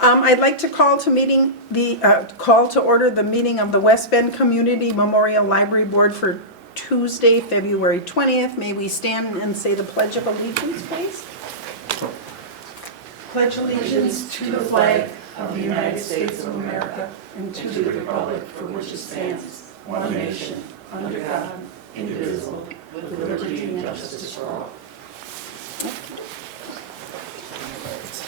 I'd like to call to order the meeting of the West Bend Community Memorial Library Board for Tuesday, February 20th. May we stand and say the Pledge of Allegiance, please? Pledge allegiance to the flag of the United States of America and to the republic for which it stands, one nation, under God, indivisible, with liberty and justice for all.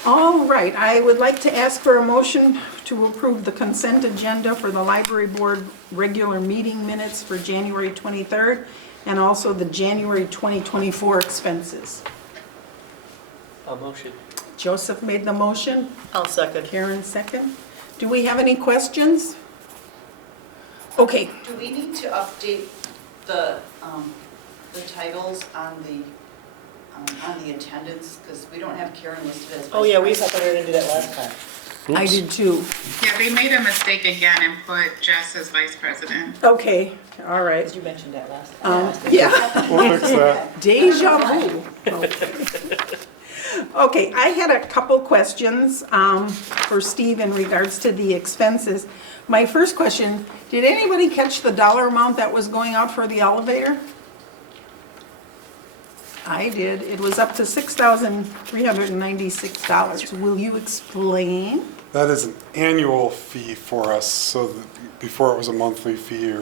All right, I would like to ask for a motion to approve the consent agenda for the Library Board regular meeting minutes for January 23rd and also the January 2024 expenses. A motion. Joseph made the motion. I'll second. Karen second. Do we have any questions? Okay. Do we need to update the titles on the attendance? Because we don't have Karen listed as. Oh, yeah, we thought we were gonna do that last time. I did too. Yeah, they made a mistake again and put Jess as vice president. Okay, all right. Because you mentioned that last time. Yeah. We'll fix that. Deja vu. Okay, I had a couple questions for Steve in regards to the expenses. My first question, did anybody catch the dollar amount that was going out for the elevator? I did. It was up to $6,396. Will you explain? That is an annual fee for us, so before it was a monthly fee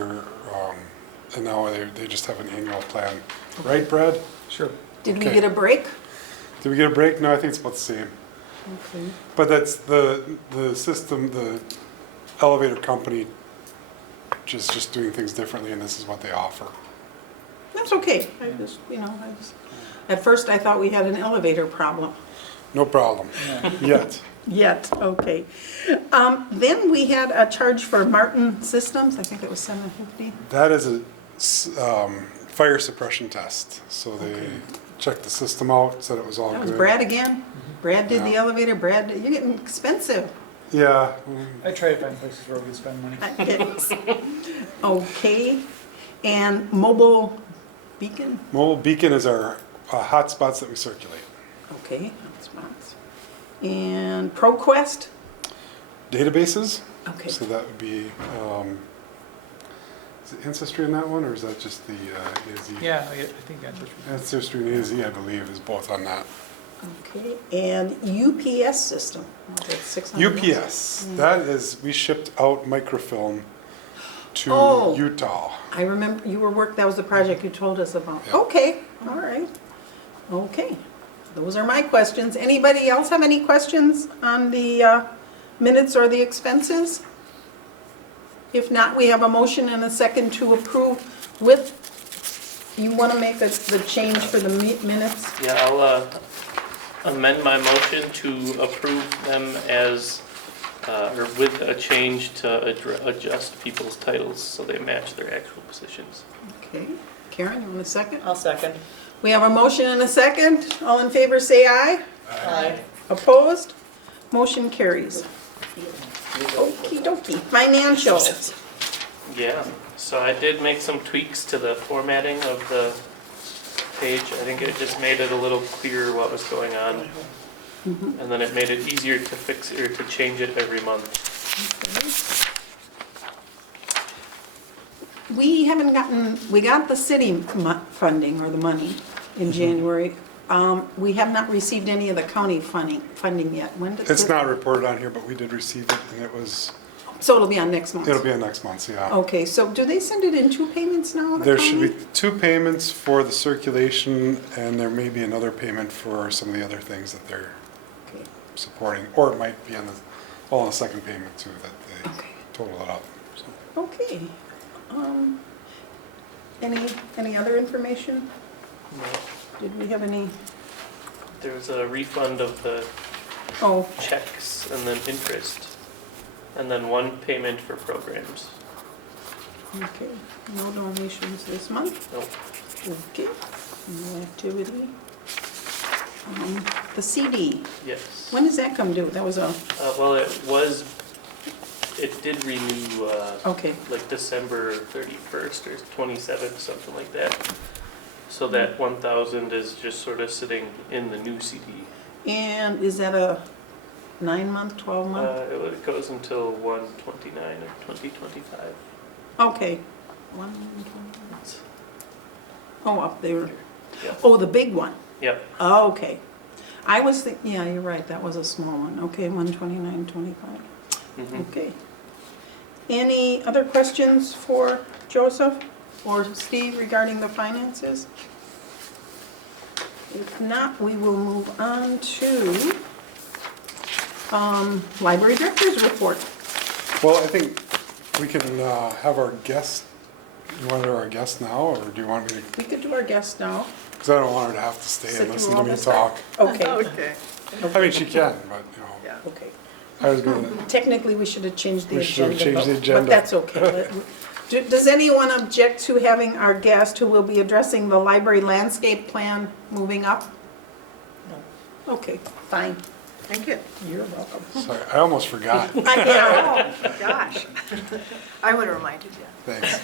and now they just have an annual plan. Right, Brad? Sure. Did we Okay. get a break? Did we get a break? No, I think it's about the same. Okay. But that's the system, the elevator company just doing things differently, and this is what they offer. That's okay. At first I thought we had an elevator problem. No problem. Yet. Yet, okay. Then we had a charge for Martin Systems, I think it was $750. That is a fire suppression test. So they checked the system out, said it was all That good. was Brad again? Brad did the Yeah. elevator, Brad, you're getting expensive. Yeah. I try to find places where we can spend money. Yes. Okay, and mobile beacon, Mobile Beacon is our hotspots that we circulate. okay, hotspots. And ProQuest, Databases. okay. So that would be, is it Ancestry in that one, or is that just the AZ? Yeah, I think that's what Ancestry and AZ, I believe, is both on that. Okay, and UPS system, that's $600. UPS, that is, we shipped out microfilm to Oh. Utah. I remember that was the project you told us about. Yeah. Okay, all right. Okay, those are my questions. Anybody else have any questions on the minutes or the expenses? If not, we have a motion and a second to approve with, you want to make the change for the minutes? Yeah, I'll amend my motion to approve them as, or with a change to adjust people's titles so they match their actual positions. Okay, Karen, you want a second? I'll second. We have a motion and a second. All in favor, say aye. Aye. Opposed? Motion carries. Okey dokey. Financials. Yeah, so I did make some tweaks to the formatting of the page. I think it just made it a little clearer what was going on. And then it made it easier to fix or to change it every month. We haven't we got the city funding or the money in January. We have not received any of the county funding yet. When does It's it? not reported on here, but we did receive it, and So it'll be on next month? it'll be on next month, yeah. Okay, so do they send it in 2 payments now, the There should be county? 2 payments for the circulation, and there may be another payment for some of the other things that they're Okay. supporting, or it might be all in the second payment too, that they Okay. total it up. So. Okay. Any other information? Did we have any? There was a refund of the Oh, checks and then interest, and then 1 payment for programs. okay. No donations this month? Nope. Okay. No activity. The CD, Yes. when does that come due? That was a, Well, it did renew, okay. like December 31st or 27th, something like that. So that 1,000 is just sort of sitting in the new CD. And is that a 9-month, 12-month? It goes until 1/29 of 2025. Okay. One, oh, up there. Yeah. Oh, the big one. Yep. Oh, okay. I was thinking, yeah, you're right, that was a small one. Okay, 129.25. Mhm. Okay. Any other questions for Joseph or Steve regarding the finances? If not, we will move on to library director's report. Well, I think we can have our guest, you want to do our guest now, or do you want me to, We could do our guest now. because I don't want her to have to stay Sit and through listen to all me this talk. Okay, Okay. I mean, she can, but, you know, Yeah. okay. I was going to, Technically, we should have changed the We should have agenda. changed the but- agenda. But that's okay. Does anyone object to having our guest who will be addressing the library landscape plan moving up? No. Okay, fine. Thank you. You're welcome. sorry, I almost forgot. Yeah. Oh, gosh. I would have reminded you. Thanks.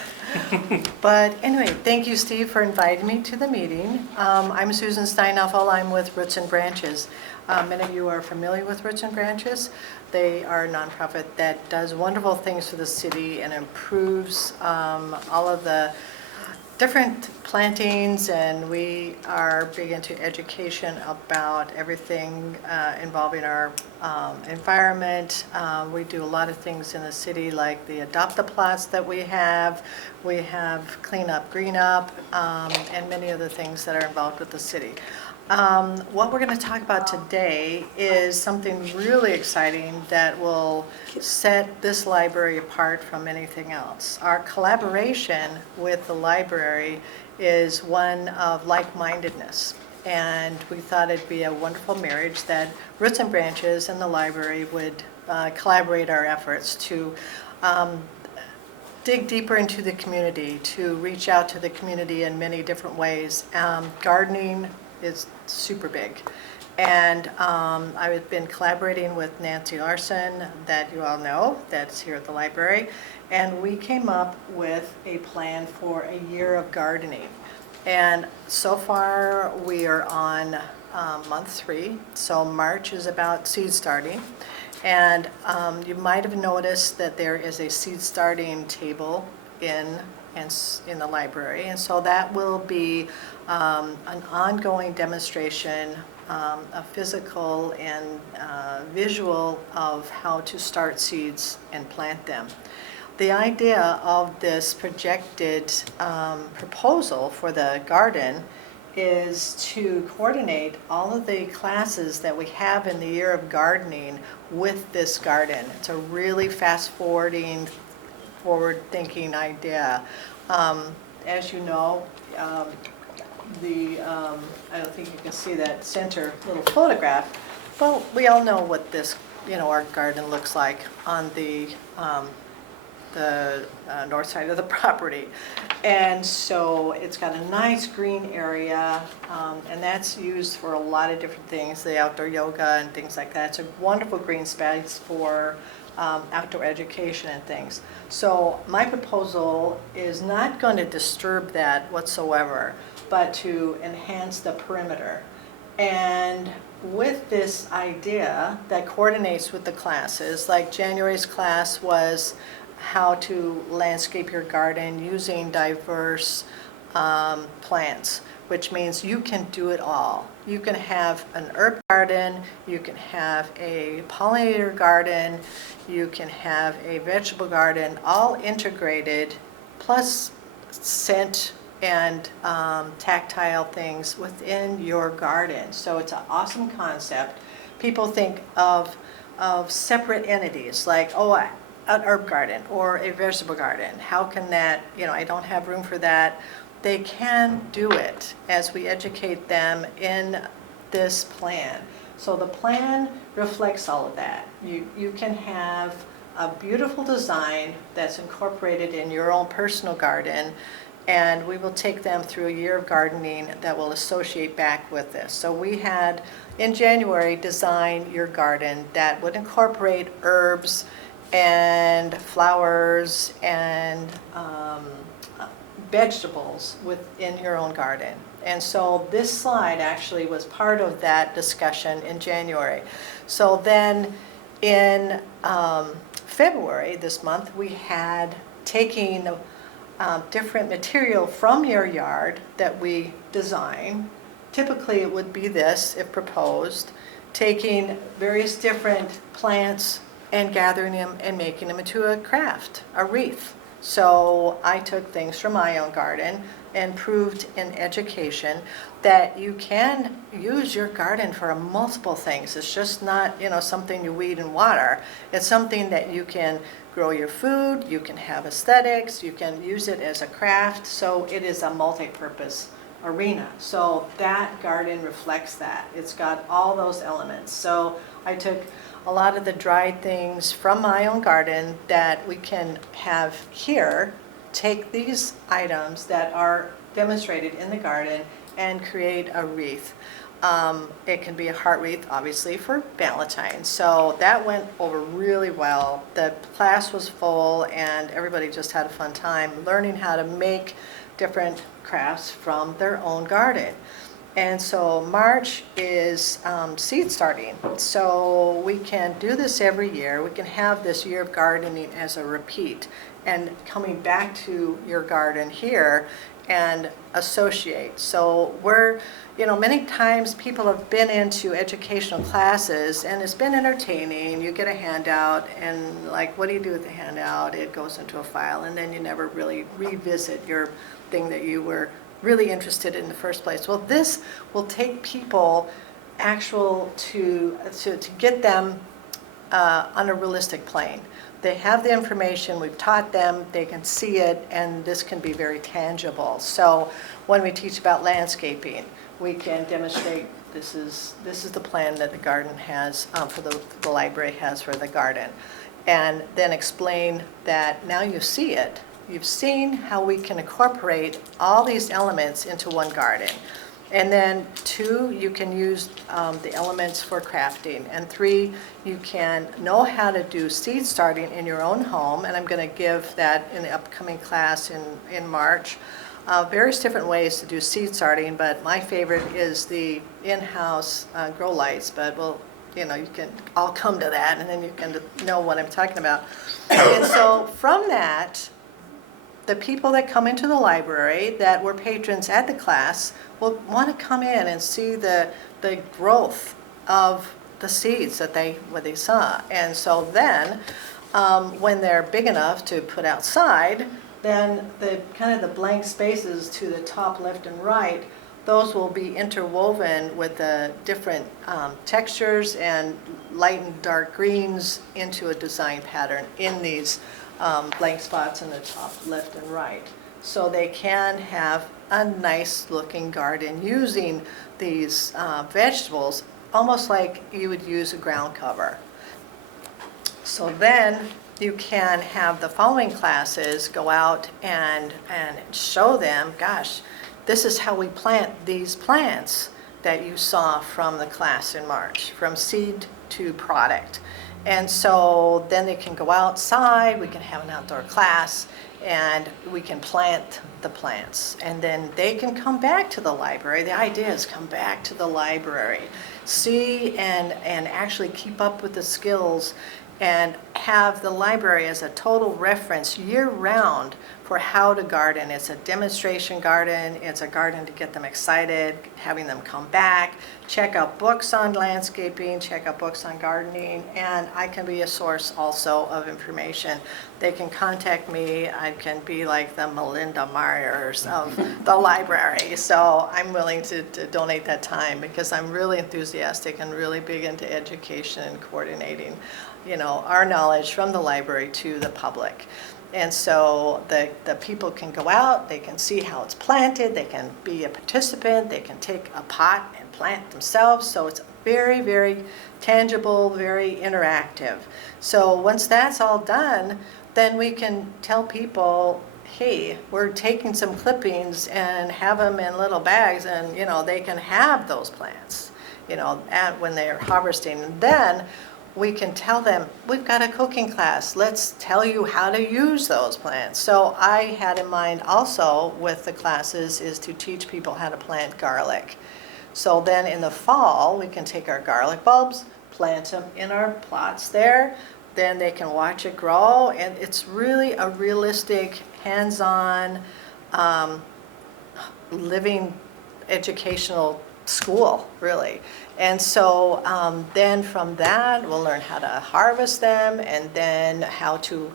But anyway, thank you, Steve, for inviting me to the meeting. I'm Susan Steinhoffel. I'm with Roots and Branches. Many of you are familiar with Roots and Branches. They are a nonprofit that does wonderful things for the city and improves all of the different plantings, and we are big into education about everything involving our environment. We do a lot of things in the city, like the adopt-a-plots that we have. We have Clean Up, Green Up, and many other things that are involved with the city. What we're going to talk about today is something really exciting that will set this library apart from anything else. Our collaboration with the library is one of like-mindedness, and we thought it'd be a wonderful marriage that Roots and Branches and the library would collaborate our efforts to dig deeper into the community, to reach out to the community in many different ways. Gardening is super big. And I've been collaborating with Nancy Larson, that you all know, that's here at the library. And we came up with a plan for a year of gardening. And so far, we are on month 3. So March is about seed starting. And you might have noticed that there is a seed starting table in the library. And so that will be an ongoing demonstration, a physical and visual of how to start seeds and plant them. The idea of this projected proposal for the garden is to coordinate all of the classes that we have in the year of gardening with this garden. It's a really fast-forwarding, forward-thinking idea. As you know, I don't think you can see that center little photograph. Well, we all know what this, our garden looks like on the north side of the property. And so it's got a nice green area, and that's used for a lot of different things, the outdoor yoga and things like that. It's a wonderful green space for outdoor education and things. So my proposal is not going to disturb that whatsoever, but to enhance the perimeter. And with this idea that coordinates with the classes, like January's class was how to landscape your garden using diverse plants, which means you can do it all. You can have an herb garden, you can have a pollinator garden, you can have a vegetable garden, all integrated, plus scent and tactile things within your garden. So it's an awesome concept. People think of separate entities, like, an herb garden or a vegetable garden. How can that, I don't have room for that. They can do it as we educate them in this plan. So the plan reflects all of that. You can have a beautiful design that's incorporated in your own personal garden, and we will take them through a year of gardening that will associate back with this. So we had, in January, Design Your Garden that would incorporate herbs and flowers and vegetables within your own garden. And so this slide actually was part of that discussion in January. So then in February this month, we had taking different material from your yard that we design. Typically, it would be this, if proposed, taking various different plants and gathering them and making them into a craft, a wreath. So I took things from my own garden and proved in education that you can use your garden for multiple things. It's just not, something you weed and water. It's something that you can grow your food, you can have aesthetics, you can use it as a craft. So it is a multi-purpose arena. So that garden reflects that. It's got all those elements. So I took a lot of the dried things from my own garden that we can have here, take these items that are demonstrated in the garden and create a wreath. It can be a heart wreath, obviously, for Valentine's. So that went over really well. The class was full and everybody just had a fun time learning how to make different crafts from their own garden. And so March is seed starting. So we can do this every year. We can have this year of gardening as a repeat and coming back to your garden here and associate. So we're, many times people have been into educational classes and it's been entertaining. You get a handout and like, what do you do with the handout? It goes into a file and then you never really revisit your thing that you were really interested in the first place. Well, this will take people to get them on a realistic plane. They have the information, we've taught them, they can see it, and this can be very tangible. So when we teach about landscaping, we can demonstrate this is the plan that the garden has, for the library has for the garden. And then explain that now you see it, you've seen how we can incorporate all these elements into one garden. And then 2, you can use the elements for crafting. And 3, you can know how to do seed starting in your own home. And I'm going to give that in the upcoming class in March. Various different ways to do seed starting, but my favorite is the in-house grow lights. But you can all come to that and then you can know what I'm talking about. And so from that, the people that come into the library that were patrons at the class will want to come in and see the growth of the seeds that they saw. And so then, when they're big enough to put outside, then the kind of the blank spaces to the top left and right, those will be interwoven with the different textures and light and dark greens into a design pattern in these blank spots in the top left and right. So they can have a nice looking garden using these vegetables almost like you would use a ground cover. So then you can have the following classes go out and show them, gosh, this is how we plant these plants that you saw from the class in March, from seed to product. And so then they can go outside, we can have an outdoor class, and we can plant the plants. And then they can come back to the library. The idea is come back to the library, see and actually keep up with the skills and have the library as a total reference year-round for how to garden. It's a demonstration garden. It's a garden to get them excited, having them come back, check out books on landscaping, check out books on gardening, and I can be a source also of information. They can contact me. I can be like the Melinda Myers of the library. So I'm willing to donate that time because I'm really enthusiastic and really big into education and coordinating, our knowledge from the library to the public. And so the people can go out, they can see how it's planted, they can be a participant, they can take a pot and plant themselves. So it's very, very tangible, very interactive. So once that's all done, then we can tell people, hey, we're taking some clippings and have them in little bags and, they can have those plants, when they're harvesting. And then we can tell them, we've got a cooking class, let's tell you how to use those plants. So I had in mind also with the classes is to teach people how to plant garlic. So then in the fall, we can take our garlic bulbs, plant them in our plots there, then they can watch it grow, and it's really a realistic, hands-on, living educational school, really. And so then from that, we'll learn how to harvest them and then how to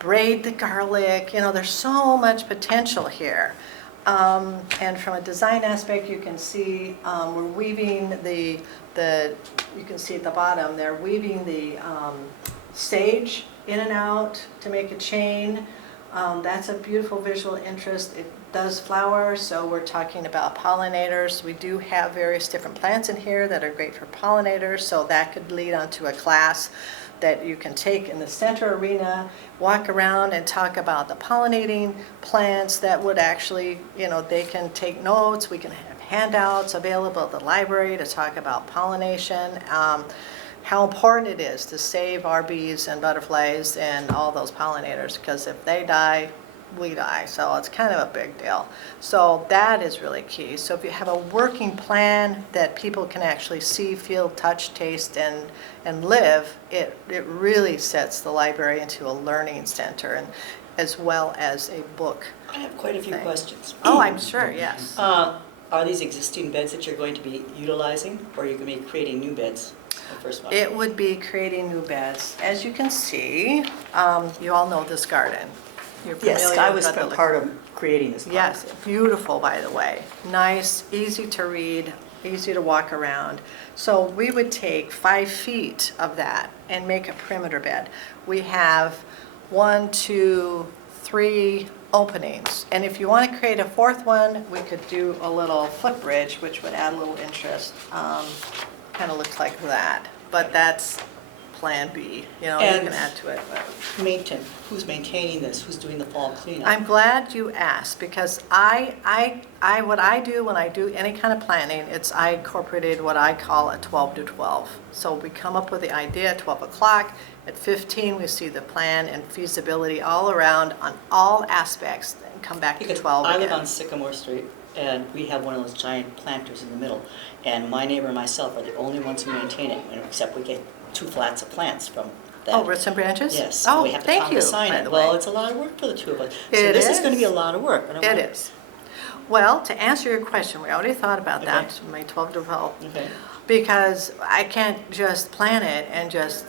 braid the garlic. You know, there's so much potential here. And from a design aspect, you can see we're weaving you can see at the bottom, they're weaving the sage in and out to make a chain. That's a beautiful visual interest. It does flower, so we're talking about pollinators. We do have various different plants in here that are great for pollinators, so that could lead onto a class that you can take in the center arena, walk around and talk about the pollinating plants that would actually, you know, they can take notes. We can have handouts available at the library to talk about pollination. How important it is to save our bees and butterflies and all those pollinators, because if they die, we die. So it's kind of a big deal. So that is really key. So if you have a working plan that people can actually see, feel, touch, taste, and live, it really sets the library into a learning center, and as well as a book. I have quite a few Thing. questions. Oh, I'm sure, yes. Are these existing beds that you're going to be utilizing, or are you going to be creating new beds? The first one. It would be creating new beds. As you can see, you all know this garden. You're Yes, familiar I with was what it a looks- part of creating this. Yes, beautiful, by the way. Nice, easy to read, easy to walk around. So we would take 5 feet of that and make a perimeter bed. We have 1, 2, 3 openings. And if you want to create a 4th one, we could do a little footbridge, which would add a little interest. Kind of looks like that, but that's Plan B. You know, you And- can add to it. But. Who's maintaining this? Who's doing the fall cleanup? I'm glad you asked, because what I do when I do any kind of planning, I incorporated what I call a 12 to 12. So we come up with the idea at 12 o'clock, at 15 we see the plan and feasibility all around on all aspects, and come back to Because 12 I live again. on Sycamore Street, and we have one of those giant planters in the middle, and my neighbor and myself are the only ones who maintain it, except we get 2 flats of plants from that. Oh, roots and branches? Yes. Oh, we have to thank count you, the sign by it. the Well, way. it's a lot of work for the 2 of us. So It this is going to be a is. lot of work. It is. Well, to answer your question, we already thought about Okay. that, my 12 to 12. Okay. Because I can't just plan it and just,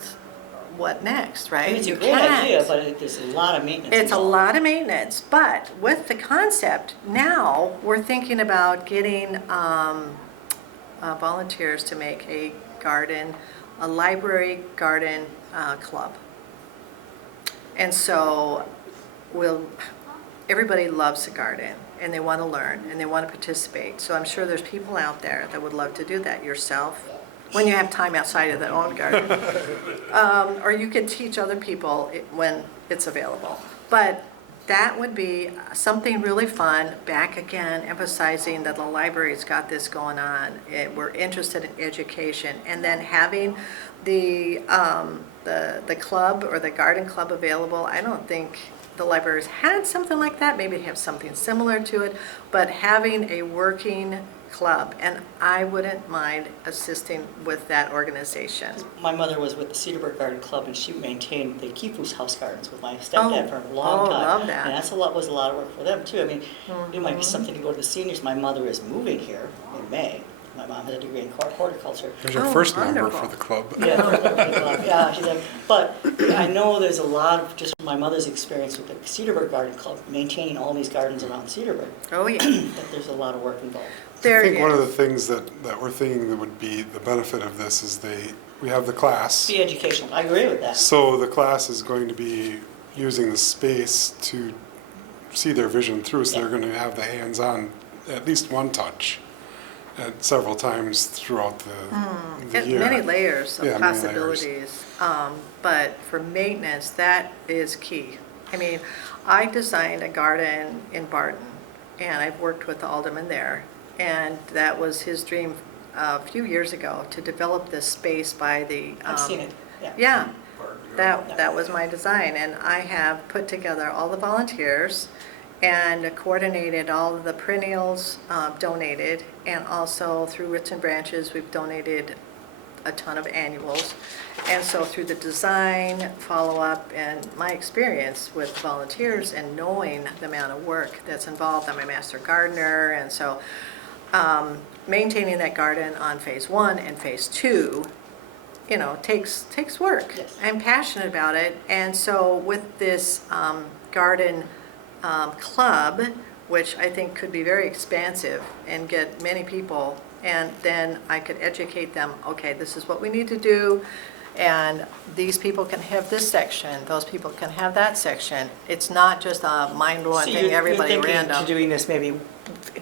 what next, I right? mean, it's a You great can't. idea, but there's a lot of maintenance. It's a involved. lot of maintenance, but with the concept, now we're thinking about getting volunteers to make a library garden club. And so everybody loves a garden, and they want to learn, and they want to participate. So I'm sure there's people out there that would love to do that yourself, when you have time outside of their own garden. Or you could teach other people when it's available. But that would be something really fun, back again, emphasizing that the library's got this going on. We're interested in education, and then having the club or the garden club available. I don't think the libraries had something like that. Maybe they have something similar to it, but having a working club, and I wouldn't mind assisting with that organization. My mother was with the Cedarburg Garden Club, and she maintained the Kifus House Gardens with my stepdad for a long time. love that. And was a lot of work for them too. I mean, it might be something to go to the seniors. My mother is moving here in May. My mom had a degree in horticulture. There's your Oh, first number wonderful. for the club. Yeah, she's like, but I know there's a lot of, just my mother's experience with the Cedarburg Garden Club, maintaining all these gardens around Cedarburg, Oh, yeah. that there's a lot of work involved. There I think it one of the is. things that we're thinking that would be the benefit of this is we have the class. Be educational, I agree with that. So the class is going to be using the space to see their vision through, so they're going to have the hands-on, at least one touch, at several times throughout the And year. many layers of Yeah, many layers. possibilities. But for maintenance, that is key. I mean, I designed a garden in Barton, and I've worked with the alderman there. And that was his dream a few years ago, to develop this space by the. I've seen it. Yeah, that was my design, and I have put together all the volunteers and coordinated all of the perennials donated, and also through Roots and Branches, we've donated a ton of annuals. And so through the design, follow-up, and my experience with volunteers and knowing the amount of work that's involved, I'm a master gardener, and so maintaining that garden on phase 1 and phase 2, you know, takes work. Yes. I'm passionate about it, and so with this garden club, which I think could be very expansive and get many people, and then I could educate them, okay, this is what we need to do, and these people can have this section, those people can have that section. It's not just a mind-blowing So thing, everybody you're random. thinking to doing this maybe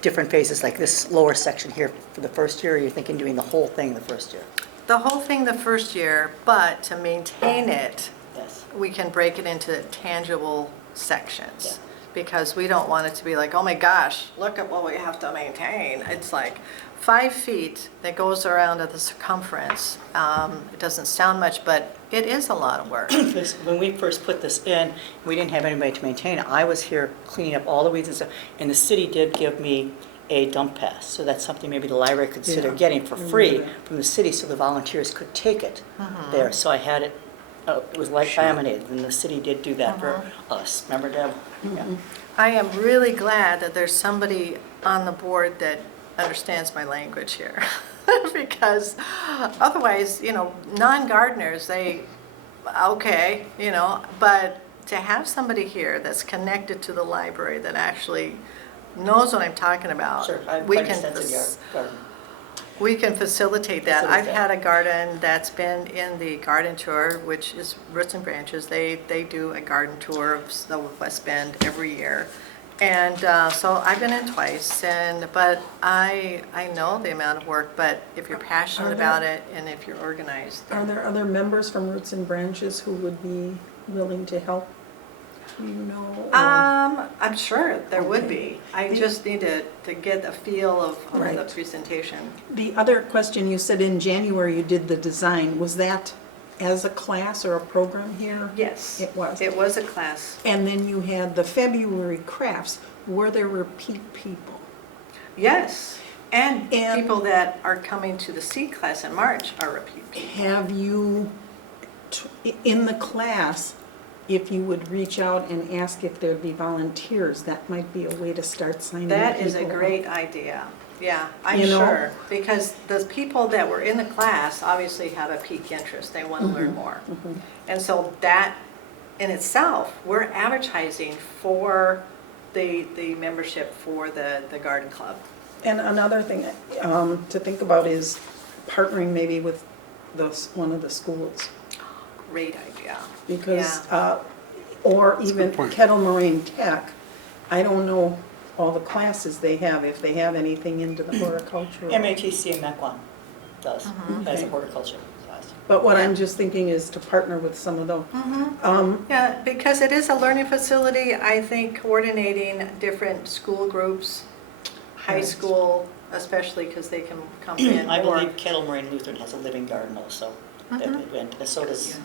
different phases, like this lower section here for the first year, or you're thinking doing the whole thing the first year? The whole thing the first year, but to maintain it, Yes. we can break it into tangible sections. Yeah. Because we don't want it to be like, oh my gosh, look at what we have to maintain. It's like 5 feet that goes around at the circumference. It doesn't sound much, but it is a lot of work. Because when we first put this in, we didn't have anybody to maintain it. I was here cleaning up all the weeds and stuff, and the city did give me a dump pass. So that's something maybe the library could consider Yeah. getting for free from the city, so the volunteers could take it there. So I had it, it was like laminated, and the city did do that for us. Remember, Deb? Yeah. I am really glad that there's somebody on the board that understands my language here. Because otherwise, you know, non-gardeners, okay, you know, but to have somebody here that's connected to the library that actually knows what I'm talking about. Sure, I have we quite can extensive yard garden. We can facilitate that. I've Facilitate. had a garden that's been in the garden tour, which is Roots and Branches. They do a garden tour of the West Bend every year. And so I've been in twice, but I know the amount of work, but if you're passionate about it and if you're organized. Are there other members from Roots and Branches who would be willing to help? You know? or- I'm sure there would Okay. be. I just need to get a feel of the Right. presentation. The other question, you said in January you did the design. Was that as a class or a program here? Yes. It was. It was a class. And then you had the February crafts. Were there repeat people? Yes. And And- people that are coming to the seed class in March are repeat people. Have you, in the class, if you would reach out and ask if there'd be volunteers, that might be a way to start signing people up. That is a great idea. Yeah, I'm You know? sure. Because the people that were in the class obviously have a peak interest. They want to learn more. And so that in itself, we're advertising for the membership for the garden club. And another thing to think about is partnering maybe with one of the schools. Great idea. Because, or a even good point. Kettle Moraine Tech, I don't know all the classes they have, if they have anything into the horticultural. MATC in Mequon does, has a Okay. horticulture class. But what I'm just thinking is to partner with some of the, Yeah, because it is a learning facility. I think coordinating different school groups, high Right. school especially, because they can come in I more. believe Kettle Moraine Lutheran has a living garden also, and so does.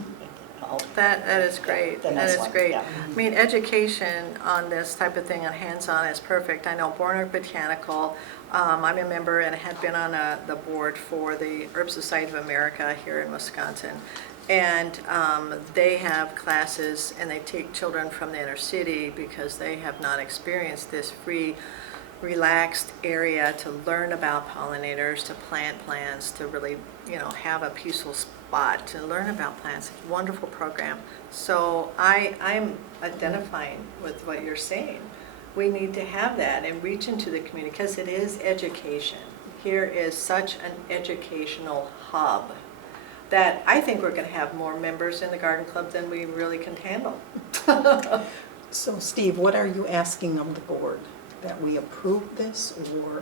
That is great, The that next is one, great. yeah. I mean, education on this type of thing, on hands-on, is perfect. I know Borner Botanical, I'm a member and had been on the board for the Herb Society of America here in Wisconsin. And they have classes, and they take children from the inner city because they have not experienced this free, relaxed area to learn about pollinators, to plant plants, to really, you know, have a peaceful spot to learn about plants. It's a wonderful program. So I'm identifying with what you're saying. We need to have that and reach into the community because it is education. Here is such an educational hub that I think we're going to have more members in the garden club than we really can handle. so Steve, what are you asking of the board? That we approve this, or?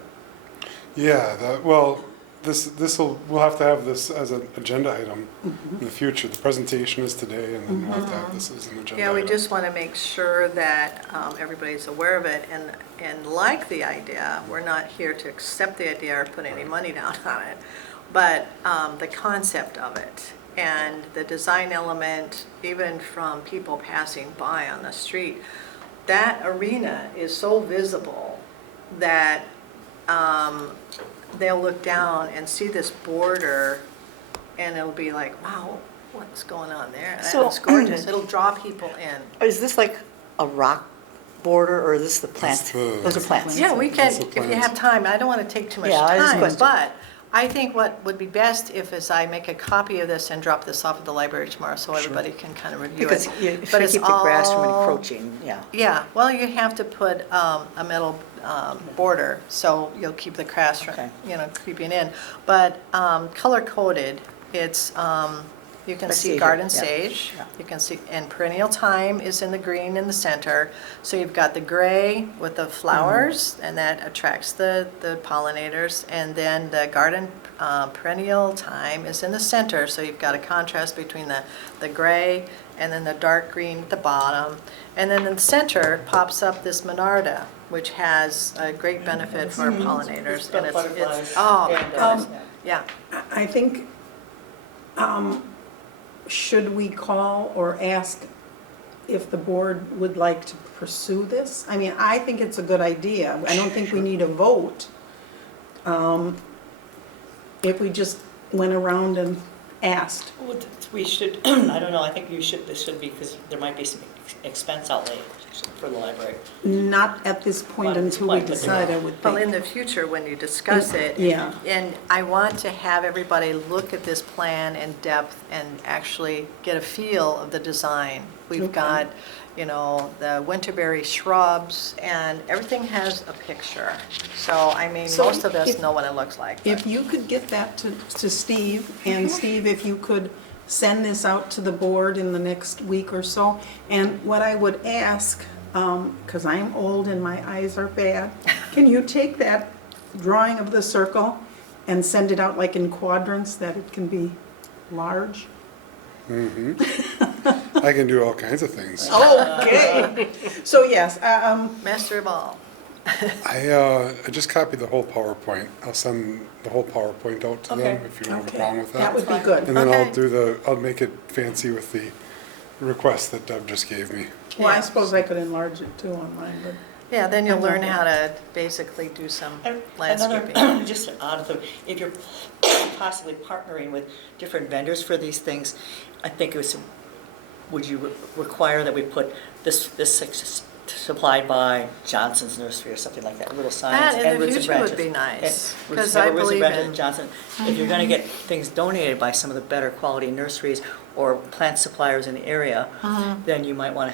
Yeah, we'll have to have this as an agenda item in the future. The presentation is today, and then we'll have to have this as an agenda Yeah, we item. just want to make sure that everybody's aware of it and like the idea. We're not here to accept the idea or put any money down on it, but the concept of it and the design element, even from people passing by on the street, that arena is so visible that they'll look down and see this border, and it'll be like, wow, what's going on there? That So- looks gorgeous. It'll draw people in. Is this like a rock border, or is this the plants? That's the- Those are plants. Yeah, we can, That's the if you plans. have time, I don't want to take too much Yeah, I just time, questioned. but I think what would be best is I make a copy of this and drop this off at the library tomorrow so everybody can kind of review Because it. you But try to it's keep the grass from all- encroaching, yeah. Yeah, well, you have to put a metal border, so you'll keep the grass from, Okay. creeping in. But color-coded, it's, you can Let's see see here, garden yeah. sage, Yeah. you can see, and perennial thyme is in the green in the center. So you've got the gray with the flowers, and that attracts the pollinators. And then the garden perennial thyme is in the center, so you've got a contrast between the gray and then the dark green at the bottom. And then in the center pops up this monarda, which has a great benefit for pollinators. And it's oh my goodness, yeah. I think, should we call or ask if the board would like to pursue this? I mean, I think it's a good idea. I don't think we need a vote. If we just went around and asked. Well, we should, I don't know, I think this should be, because there might be some expense outlay for the library. Not at this point Not at this until we point, but decide, I would Well, in think. the future, when you discuss it. Yeah. And I want to have everybody look at this plan in depth and actually get a feel of the design. We've Okay. got, the winterberry shrubs, and everything has a picture. So, I mean, So most of us if- know what it looks like. If you could get that to Steve, and Steve, if you could send this out to the board in the next week or so. And what I would ask, because I'm old and my eyes are bad, can you take that drawing of the circle and send it out like in quadrants that it can be large? I can do all kinds of things. Okay. So yes, Master of all. I just copied the whole PowerPoint. I'll send the whole PowerPoint out to them Okay. if you don't have a okay, problem with that that. would be good. And then Okay. I'll make it fancy with the request that Deb just gave me. Well, I Yeah. suppose I could enlarge it too on mine, but. Yeah, then you'll learn how to basically do some landscaping. Another, just an odd thing, if you're possibly partnering with different vendors for these things, I think it was, would you require that we put this supplied by Johnson's Nursery or something like that, little signs? That in and the roots and future would branches. be nice, And 'cause have I a roots and believe branches in- Johnson. If you're gonna get things donated by some of the better quality nurseries or plant suppliers in the area, then we might wanna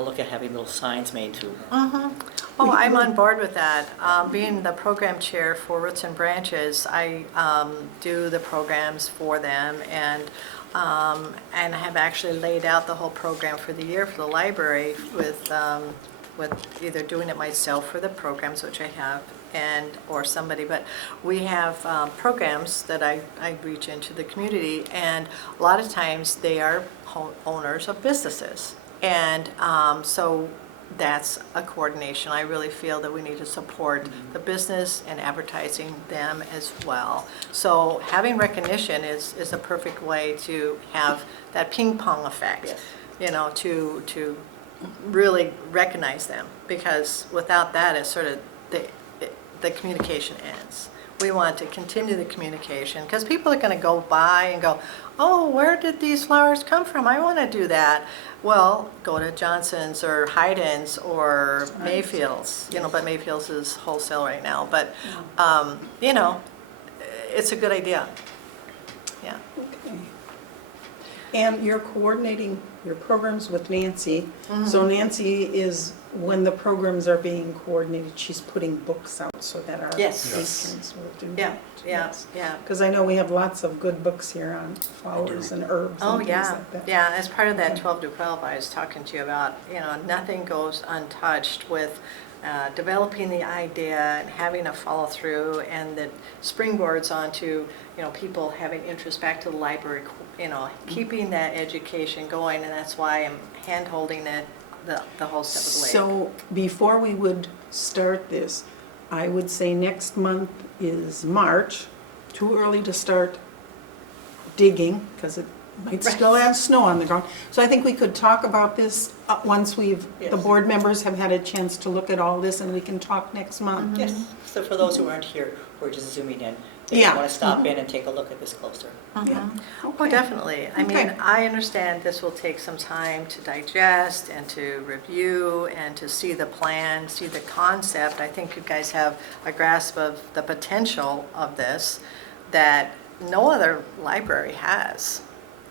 look at having little signs made too. Oh, I'm on board with that. Being the program chair for Roots and Branches, I do the programs for them, and I have actually laid out the whole program for the year for the library with either doing it myself for the programs, which I have, or somebody, but we have programs that I reach into the community, and a lot of times they are owners of businesses. And so that's a coordination. I really feel that we need to support the business and advertising them as well. So having recognition is a perfect way to have that ping pong effect, to really recognize them. Because without that, it's sort of the communication ends. We want to continue the communication because people are going to go by and go, oh, where did these flowers come from? I want to do that. Well, go to Johnson's or Hayden's or Mayfield's, but Mayfield's is wholesale right now. But, it's a good idea. Yeah. Okay. And you're coordinating your programs with Nancy. So Nancy is, when the programs are being coordinated, she's putting books out so that our Yes. patrons will do Yeah, that. yeah, yeah. Because I know we have lots of good books here on flowers and herbs Oh, and things yeah, like that. yeah, as part of that 12 to 12 I was talking to you about, nothing goes untouched with developing the idea and having a follow-through and that springboards onto, people having interest back to the library, keeping that education going, and that's why I'm hand-holding it, the whole step of the way. So before we would start this, I would say next month is March. Too early to start digging, because it might still have snow on the ground. So I think we could talk about this once the Yes. board members have had a chance to look at all this, and we can talk next month. Yes, so for those who aren't here, we're just zooming in. They Yeah. want to stop in and take a look at this closer. Yeah. Oh, Okay. definitely. I mean, Okay. I understand this will take some time to digest and to review and to see the plan, see the concept. I think you guys have a grasp of the potential of this that no other library has.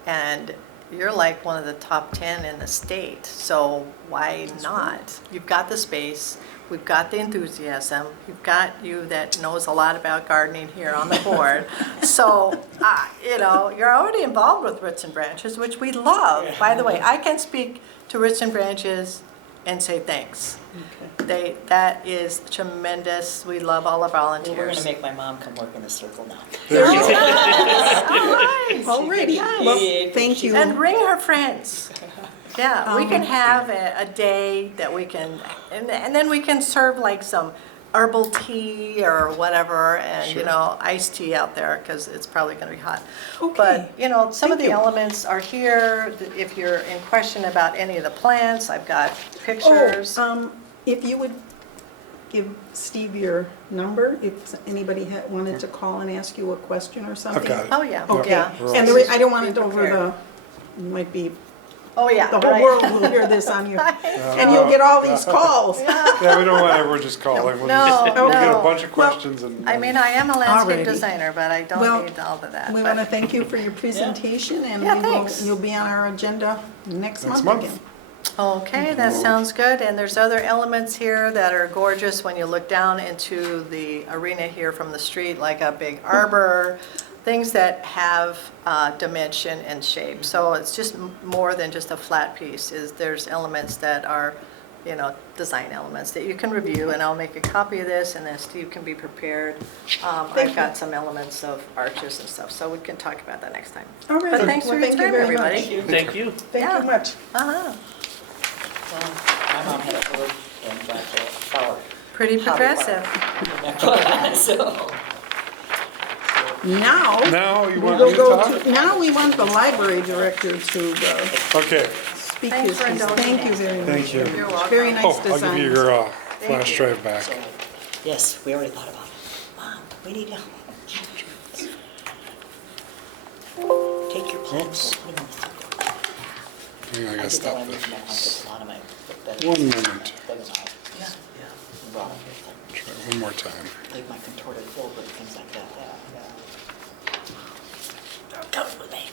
And you're like one of the top 10 in the state, so why not? You've got the space, we've got the enthusiasm, you've got you that knows a lot about gardening here on the board. So, you know, you're already involved with Roots and Branches, which we love. By the way, I can speak to Roots and Branches and say thanks. That is tremendous. We love all the Well, we're going volunteers. to make my mom come work in the circle now. There you go. Already, well, thank you. And bring her friends. Yeah, we can have a day that we can, and then we can serve like some herbal tea or whatever, and, you know, iced tea out there, because it's probably going to be hot. Okay. But, you know, some of Thank the you. elements are here. If you're in question about any of the plants, I've got pictures. If you would give Steve your number, if anybody wanted to call and ask you a question or something. I've got it. Oh, yeah, Okay, yeah. and I don't want it over the, might be, Oh, yeah. the whole right. world will hear this on you. And you'll get all these calls. Yeah, we don't want everyone just calling. We'll No, just- we'll get a no. bunch of Well, questions and. I mean, I am a landscape Alrighty. designer, but I Well, don't need all of that. We but- want to thank you for your presentation, and Yeah, we will- thanks. you'll be on our agenda next Next month month. again. Okay, that sounds good, and there's other elements here that are gorgeous when you look down into the arena here from the street, like a big arbor, things that have dimension and shape. So it's just more than just a flat piece, there's elements that are, you know, design elements that you can review, and I'll make a copy of this, and then Steve can be prepared. I've got some elements of arches and stuff, so we can talk about that next time. All right. But thanks for Well, your thank you time, very much. everybody. Thank you. Thank Yeah. you much. Uh-huh. Well, my mom had a bird and got a flower. Pretty progressive. So, Now, Now you we want will me to go talk? to, now we want the library director to Okay, speak Thanks his for piece. indulging Thank you us. very much. thank you. You're welcome. Very nice Oh, I'll give you design. your Thank flash you. drive back. so, yes, we already thought about it. Mom, we need help. Take your plants, Oops. put them in the circle. Hang on, I I gotta did that stop when I moved this. from that house, took a lot of my bed- One moment. bed and all. Yeah, yeah. And brought them here, like, Try one more time. like my contorted filbert, things like that, yeah, yeah. Come with me.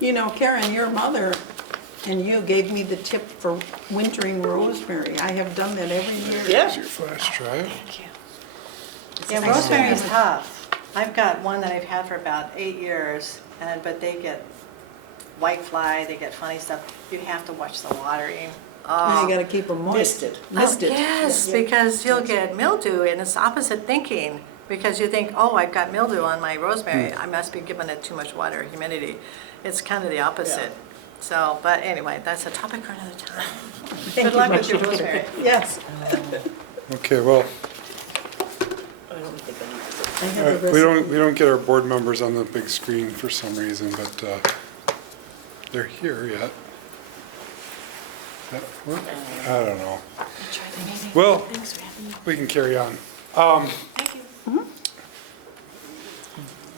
You know, Karen, your mother and you gave me the tip for wintering rosemary. I have done that every year. Here's your flash drive. Thank you. Yeah, rosemary is tough. I've got one that I've had for about 8 years, but they get white fly, they get funny stuff. You have to watch the watering. Now you gotta keep them moist. Misted. Misted. Yes, because you'll get mildew, and it's opposite thinking. Because you think, oh, I've got mildew on my rosemary, I must be giving it too much water, humidity. It's kind of the opposite. So, but anyway, that's a topic for another time. Good luck with your rosemary. Yes. Okay, well, I don't think I need this. I have a we recipe. don't get our board members on the big screen for some reason, but they're here yet. What? I don't know. Well, we can carry on. Thank you.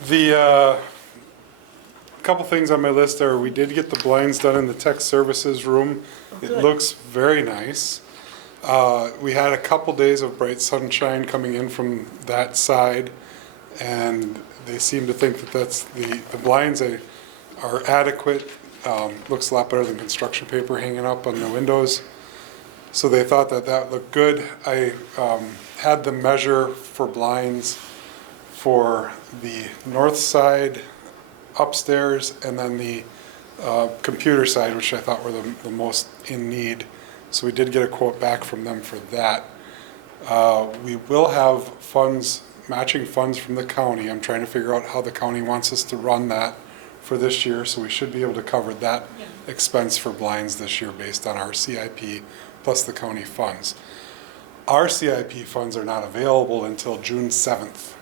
The couple things on my list are, we did get the blinds done in the tech services room. It looks very nice. We had a couple days of bright sunshine coming in from that side, and they seem to think that that's the blinds are adequate. Looks a lot better than construction paper hanging up on the windows. So they thought that that looked good. I had them measure for blinds for the north side upstairs, and then the computer side, which I thought were the most in need. So we did get a quote back from them for that. We will have funds, matching funds from the county. I'm trying to figure out how the county wants us to run that for this year, so we should be able to cover that expense for blinds this year based on our CIP plus the county funds. Our CIP funds are not available until June 7th.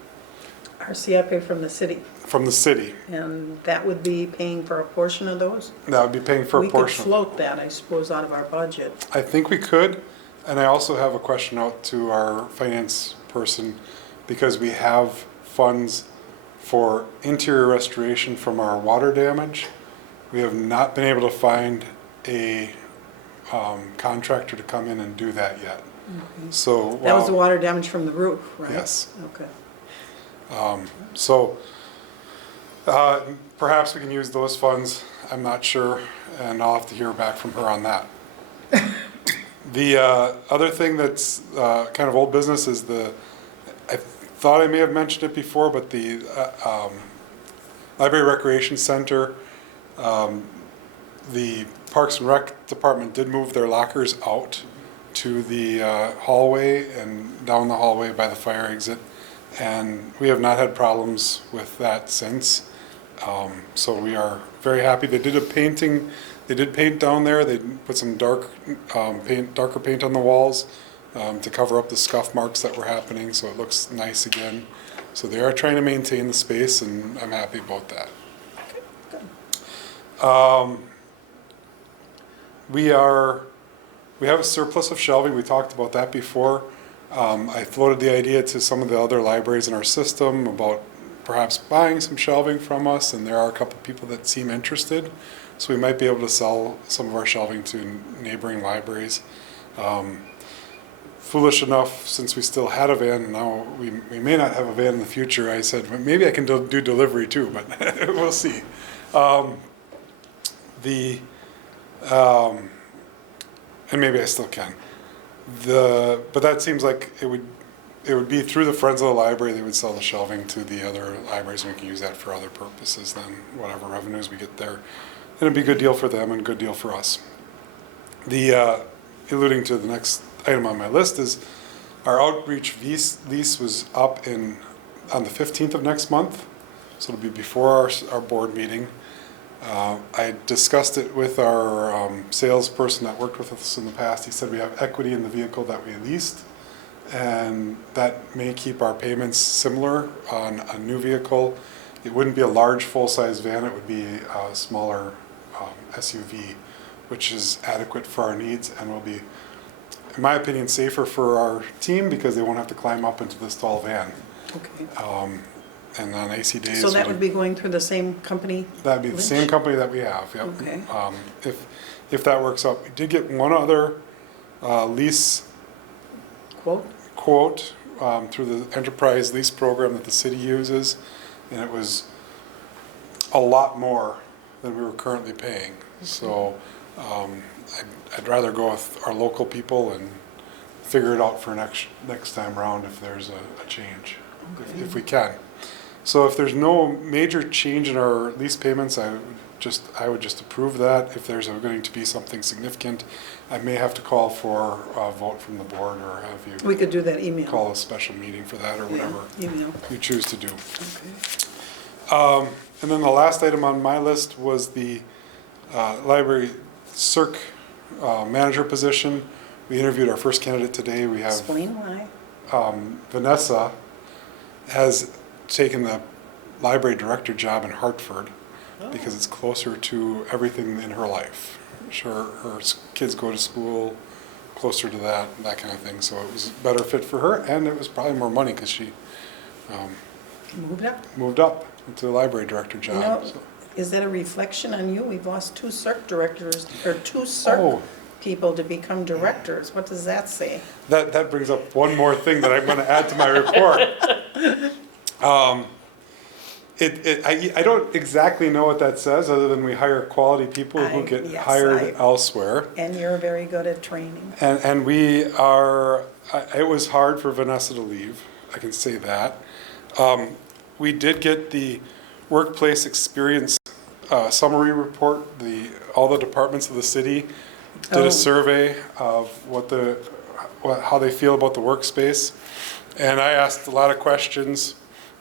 Our CIP from the city. from the city. And that would be paying for a portion of those? That would be paying for a We could portion. float that, I suppose, out of our budget. I think we could, and I also have a question out to our finance person, because we have funds for interior restoration from our water damage. We have not been able to find a contractor to come in and do that yet. So, That was the while- water damage from the roof, right? Yes. Okay. So, perhaps we can use those funds, I'm not sure, and I'll have to hear back from her on that. The other thing that's kind of old business is I thought I may have mentioned it before, but the Library Recreation Center, the Parks and Rec Department did move their lockers out to the hallway and down the hallway by the fire exit. And we have not had problems with that since. So we are very happy. They did a painting, they did paint down there. They put some darker paint on the walls to cover up the scuff marks that were happening, so it looks nice again. So they are trying to maintain the space, and I'm happy about that. We have a surplus of shelving. We talked about that before. I floated the idea to some of the other libraries in our system about perhaps buying some shelving from us, and there are a couple people that seem interested. So we might be able to sell some of our shelving to neighboring libraries. Foolish enough, since we still had a van, now we may not have a van in the future, I said, well, maybe I can do delivery too, but we'll see. And maybe I still can. But that seems like it would be through the Friends of the Library. They would sell the shelving to the other libraries, and we can use that for other purposes than whatever revenues we get there. And it'd be a good deal for them and a good deal for us. Alluding to the next item on my list is our outreach lease was up on the 15th of next month, so it'll be before our board meeting. I discussed it with our salesperson that worked with us in the past. He said we have equity in the vehicle that we leased, and that may keep our payments similar on a new vehicle. It wouldn't be a large full-size van, it would be a smaller SUV, which is adequate for our needs and will be, in my opinion, safer for our team because they won't have to climb up into this tall van. Okay. And on AC days. So that would be going through the same company? That'd be the same Lynch? company that we have, yep. Okay. If that works out. We did get one other lease quote through the enterprise lease program that the city uses, and it was a lot more than we were currently paying. So I'd rather go with our local people and figure it out for next time around if there's a change, if we can. So if there's no major change in our lease payments, I would just approve that. If there's going to be something significant, I may have to call for a vote from the board, or have you We could do that email. call a special meeting for that, or whatever Email. you choose to do. Okay. And then the last item on my list was the library circ manager position. We interviewed our first candidate today. We have Explain why. Vanessa has taken the library director job in Hartford because it's closer to everything in her life. Her kids go to school closer to that kind of thing. So it was a better fit for her, and it was probably more money because she moved up into the library director job. You know, So- is that a reflection on you? We've lost two circ directors, or two circ people to become directors. What does that say? That brings up one more thing that I'm going to add to my report. I don't exactly know what that says, other than we hire quality people who get Yes, hired elsewhere. And you're very good at training. And we are, it was hard for Vanessa to leave, I can say that. We did get the workplace experience summary report. All the departments of the city did a survey of how they feel about the workspace. And I asked a lot of questions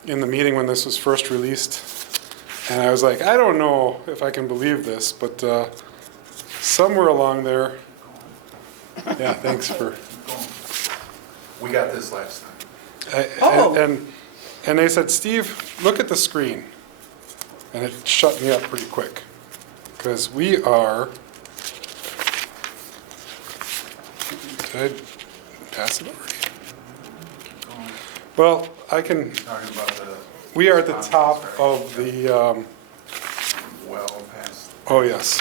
in the meeting when this was first released. And I was like, I don't know if I can believe this, but somewhere along there, yeah, thanks for. We got this last time. Oh. And they said, Steve, look at the screen. And it shut me up pretty quick, because we are, did I pass it already? Well, I can, Talking about the we are at the top of the, well past. oh yes,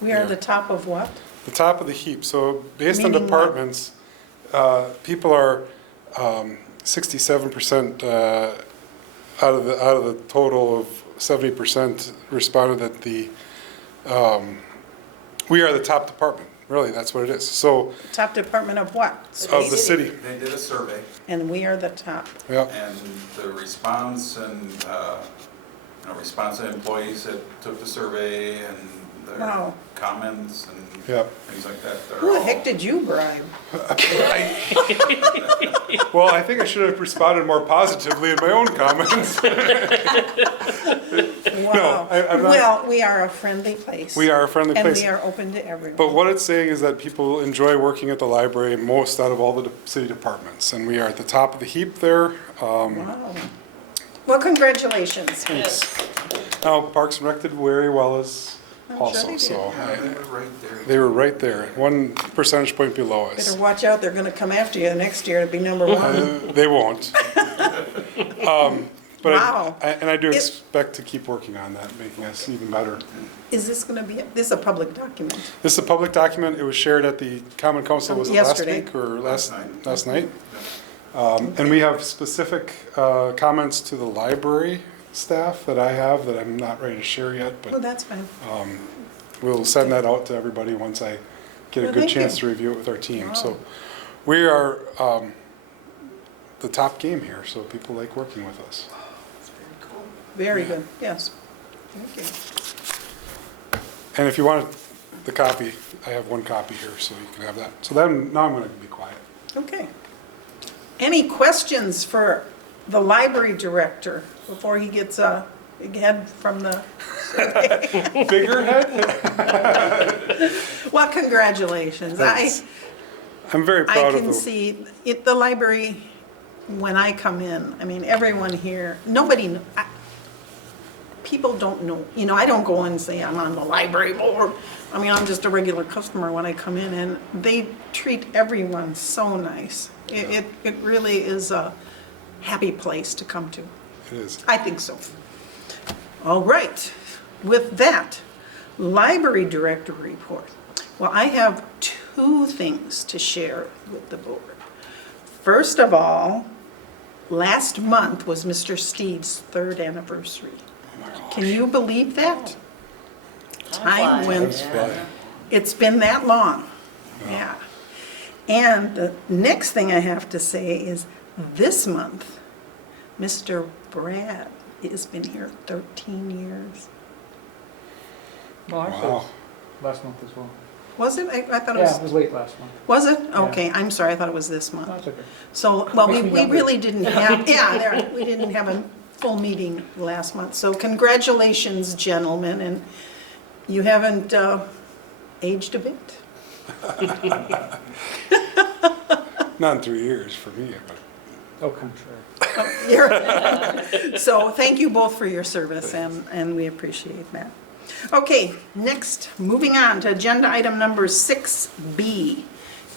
We are the top of what? the top of the heap. So based on Meaning what? departments, people are 67% out of the total of 70% responded that we are the top department. Really, that's what it is. So Top department of what? of the city, They did a survey, And we are the top. yeah. and the response and, response to employees that took the survey and their Wow. comments and Yeah. things like that. they're Who the all- heck did you bribe? Well, I think I should have responded more positively in my own comments. Wow. I'm not- Well, we are a friendly place. We are a friendly And place. we are open to everyone. But what it's saying is that people enjoy working at the library most out of all the city departments. And we are at the top of the heap there. Wow. Well, congratulations. Thanks. Now, Parks and Rec did very well as I'm sure also, they did. so Yeah, they were right there. they were right there, 1 percentage point below us. Better watch out, they're gonna come after you next year to be number one. They won't. But Wow. I do It- expect to keep working on that, making us even better. Is this gonna be, this is a public document? This is a public document. It was shared at the Common Council, was it last Yesterday. week or last Last night? And we have specific comments to the library staff that I have that I'm not ready to share yet, Well, but that's fine. we'll send that out to everybody once I get a Well, good thank chance you. to review it with our team. Wow. So we are the top game here, so people like working with us. Very good, yes. Thank you. And if you want the copy, I have 1 copy here, so you can have that. So then, now I'm going to be quiet. Okay. Any questions for the library director before he gets a big head from the survey? Bigger head? Well, congratulations. Thanks. I'm very I proud of can the. see, the library, when I come in, I mean, everyone here, nobody, people don't know, I don't go in and say I'm on the library board. I mean, I'm just a regular customer when I come in, and they treat everyone so nice. It really is a happy place to come to. It is. I think so. All right, with that, library director report. Well, I have 2 things to share with the board. First of all, last month was Mr. Steve's 3rd anniversary. Can you believe that? Time went, it's been that long, yeah. And the next thing I have to say is, this month, Mr. Brad has been here 13 years. Well, actually, Wow. last month as well. Was it? I thought it Yeah, it was, was late last month. was it? Yeah. Okay, I'm sorry, I thought it was this No, month. it's okay. So, well, Makes me we younger. really didn't have, we didn't have a full meeting last month. So congratulations, gentlemen, and you haven't aged a bit. Not in 3 years for me, but Oh, come sure. So thank you both for your service, and we appreciate that. Okay, next, moving on to agenda item number 6B,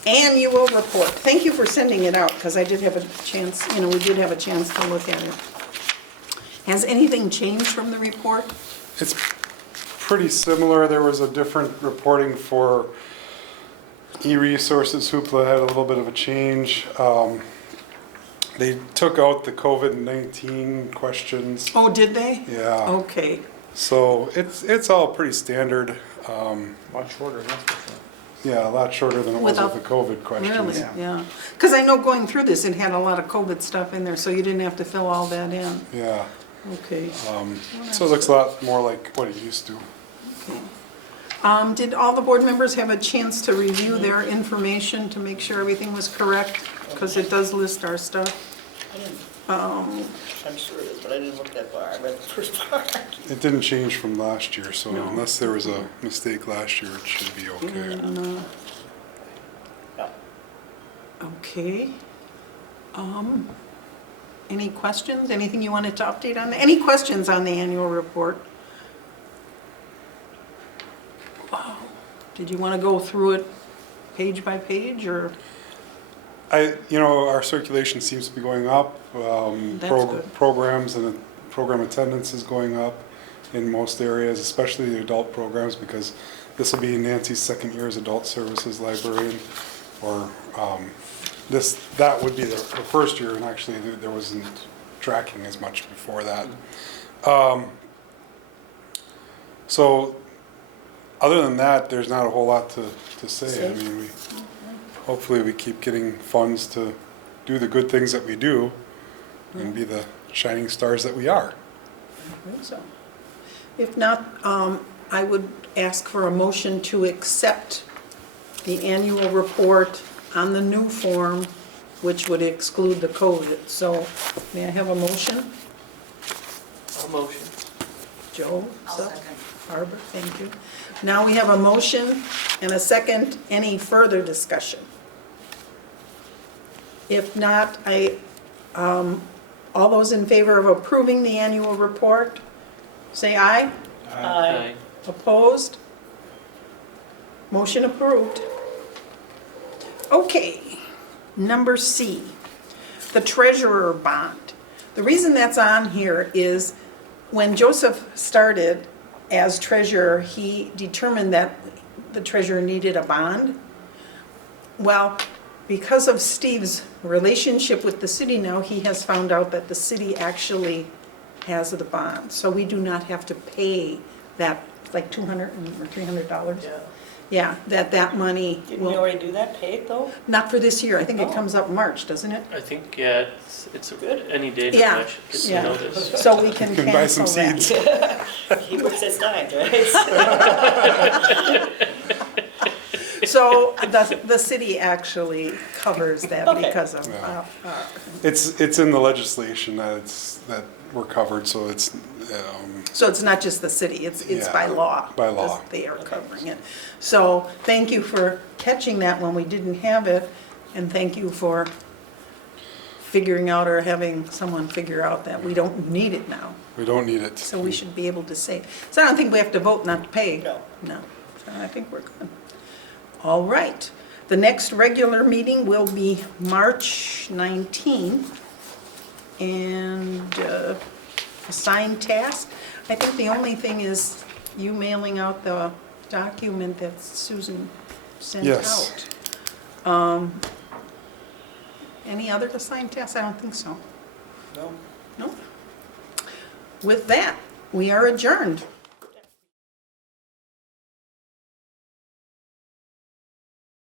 annual report. Thank you for sending it out, because I did have a chance, we did have a chance to look at it. Has anything changed from the report? it's pretty similar. There was a different reporting for e-resources. Hoopla had a little bit of a change. They took out the COVID-19 questions. Oh, did they? Yeah. Okay, So it's all pretty standard. A lot shorter, that's for sure. Yeah, a lot shorter than it was Without- with the COVID questions. really, Yeah. yeah. Because I know going through this, it had a lot of COVID stuff in there, so you didn't have to fill all that in. Yeah. Okay. So it looks a lot more like what it used to. Did all the board members have a chance to review their information to make sure everything was correct? Because it does list our stuff. I'm sure it is, but I didn't look that far. I read the first part. It didn't change from last year, so unless there was a mistake last year, it should be okay. And, okay. Any questions? Anything you wanted to update on? Any questions on the annual report? did you want to go through it page by page, or? Our circulation seems to be going up. That's good. Programs and program attendance is going up in most areas, especially the adult programs, because this will be Nancy's second year as adult services librarian, or that would be the first year, and actually there wasn't tracking as much before that. So other than that, there's not a whole lot to say. I mean, hopefully we keep getting funds to do the good things that we do and be the shining stars that we are. I think so. If not, I would ask for a motion to accept the annual report on the new form, which would exclude the COVID. So may I have a motion? I'll motion. Joe? I'll Seth? second. Barbara, thank you. Now we have a motion and a second. Any further discussion? If not, all those in favor of approving the annual report, say aye. Aye. Opposed? Motion approved. Okay, number C, the treasurer bond. The reason that's on here is when Joseph started as treasurer, he determined that the treasurer needed a bond. Well, because of Steve's relationship with the city now, he has found out that the city actually has the bond. So we do not have to pay that, like $200 or $300. Yeah. Yeah, that money Didn't we will, already do that, paid though? not for this year. I think it Oh. comes up March, doesn't it? I think, yeah, it's Good. any day Yeah, now, I should get yeah. some notice. So we can You can buy some cancel that. seeds. He works his time, right? So the city actually covers that Okay. because of, Yeah. It's in the legislation that we're covered, so it's, so it's not just the city, it's Yeah, by law. by law. that They are covering it. So thank you for catching that when we didn't have it, and thank you for figuring out or having someone figure out that we don't need it now. we don't need it. So we should be able to save. So I don't think we have to vote not to pay. No. No, so I think we're good. All right. The next regular meeting will be March 19th. And assigned task, I think the only thing is you mailing out the document that Susan sent Yes. out. Any other assigned tasks? I don't think so. No. No? With that, we are adjourned.